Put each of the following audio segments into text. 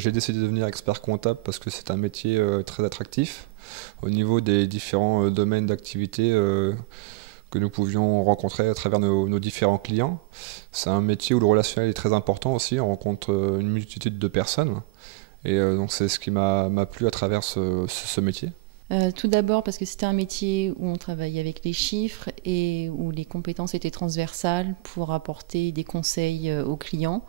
J'ai décidé de devenir expert comptable parce que c'est un métier très attractif au niveau des différents domaines d'activité que nous pouvions rencontrer à travers nos différents clients. C'est un métier où le relationnel est très important aussi, on rencontre une multitude de personnes et donc c'est ce qui m'a plu à travers ce métier. Tout d'abord parce que c'était un métier où on travaillait avec les chiffres et où les compétences étaient transversales pour apporter des conseils aux clients.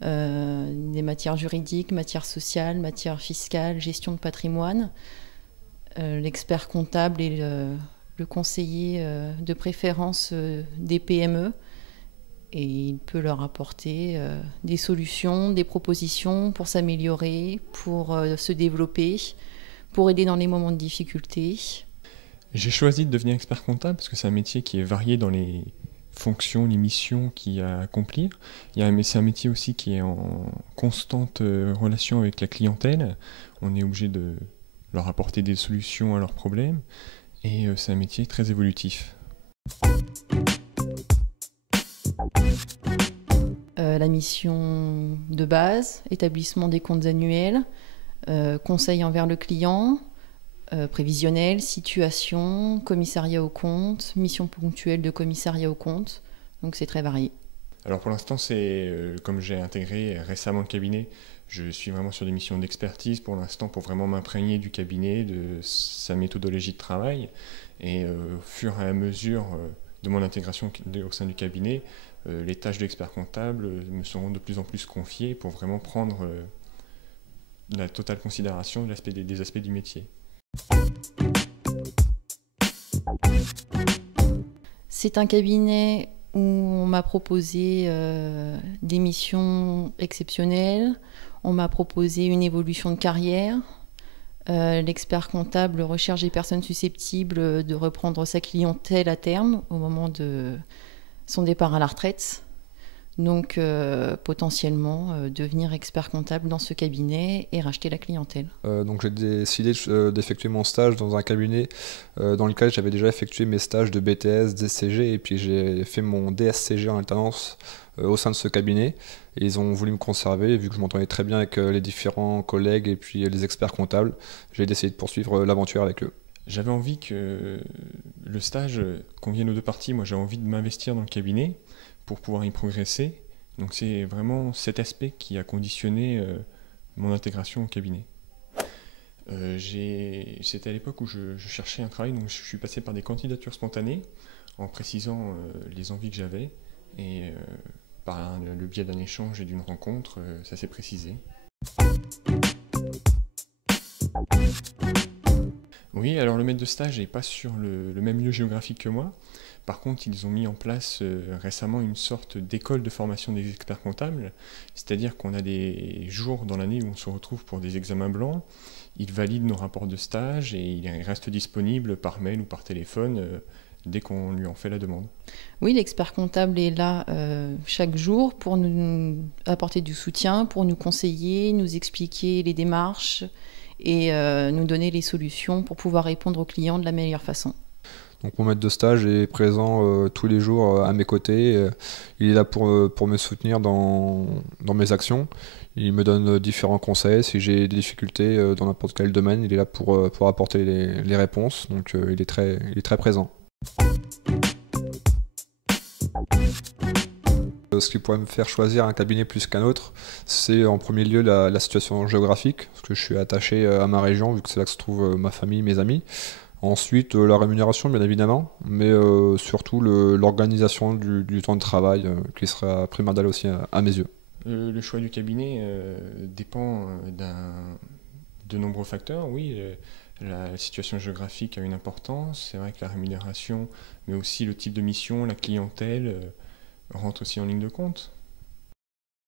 Des matières juridiques, matières sociales, matières fiscales, gestion de patrimoine. L'expert comptable est le conseiller de préférence des PME et il peut leur apporter des solutions, des propositions pour s'améliorer, pour se développer, pour aider dans les moments de difficulté. J'ai choisi de devenir expert comptable parce que c'est un métier qui est varié dans les fonctions, les missions qu'il y a à accomplir. C'est un métier aussi qui est en constante relation avec la clientèle. On est obligé de leur apporter des solutions à leurs problèmes et c'est un métier très évolutif. La mission de base, établissement des comptes annuels, conseil envers le client, prévisionnel, situation, commissariat aux comptes, mission ponctuelle de commissariat aux comptes. Donc c'est très varié. Alors pour l'instant, comme j'ai intégré récemment le cabinet, je suis vraiment sur des missions d'expertise pour l'instant pour vraiment m'imprégner du cabinet, de sa méthodologie de travail. Et au fur et à mesure de mon intégration au sein du cabinet, les tâches d'expert comptable me seront de plus en plus confiées pour vraiment prendre la totale considération des aspects du métier. C'est un cabinet où on m'a proposé des missions exceptionnelles, on m'a proposé une évolution de carrière. L'expert comptable recherche des personnes susceptibles de reprendre sa clientèle à terme au moment de son départ à la retraite. Donc potentiellement devenir expert comptable dans ce cabinet et racheter la clientèle. Donc j'ai décidé d'effectuer mon stage dans un cabinet dans lequel j'avais déjà effectué mes stages de BTS, DCG et puis j'ai fait mon DSCG en alternance au sein de ce cabinet. Et ils ont voulu me conserver, vu que je m'entendais très bien avec les différents collègues et puis les experts comptables, j'ai décidé de poursuivre l'aventure avec eux. J'avais envie que le stage convienne aux deux parties. Moi, j'ai envie de m'investir dans le cabinet pour pouvoir y progresser. Donc c'est vraiment cet aspect qui a conditionné mon intégration au cabinet. C'était à l'époque où je cherchais un travail, donc je suis passé par des candidatures spontanées en précisant les envies que j'avais. Et par le biais d'un échange et d'une rencontre, ça s'est précisé. Oui, alors le maître de stage n'est pas sur le même lieu géographique que moi. Par contre, ils ont mis en place récemment une sorte d'école de formation des experts comptables. C'est-à-dire qu'on a des jours dans l'année où on se retrouve pour des examens blancs. Ils valident nos rapports de stage et il reste disponible par mail ou par téléphone dès qu'on lui en fait la demande. Oui, l'expert comptable est là chaque jour pour nous apporter du soutien, pour nous conseiller, nous expliquer les démarches et nous donner les solutions pour pouvoir répondre aux clients de la meilleure façon. Donc mon maître de stage est présent tous les jours à mes côtés. Il est là pour me soutenir dans mes actions. Il me donne différents conseils. Si j'ai des difficultés dans n'importe quel domaine, il est là pour apporter les réponses. Donc il est très présent. Ce qui pourrait me faire choisir un cabinet plus qu'un autre, c'est en premier lieu la situation géographique, parce que je suis attaché à ma région, vu que c'est là que se trouve ma famille, mes amis. Ensuite, la rémunération, bien évidemment, mais surtout l'organisation du temps de travail, qui sera primordial aussi à mes yeux. Le choix du cabinet dépend de nombreux facteurs, oui. La situation géographique a une importance, c'est vrai que la rémunération, mais aussi le type de mission, la clientèle, rentre aussi en ligne de compte.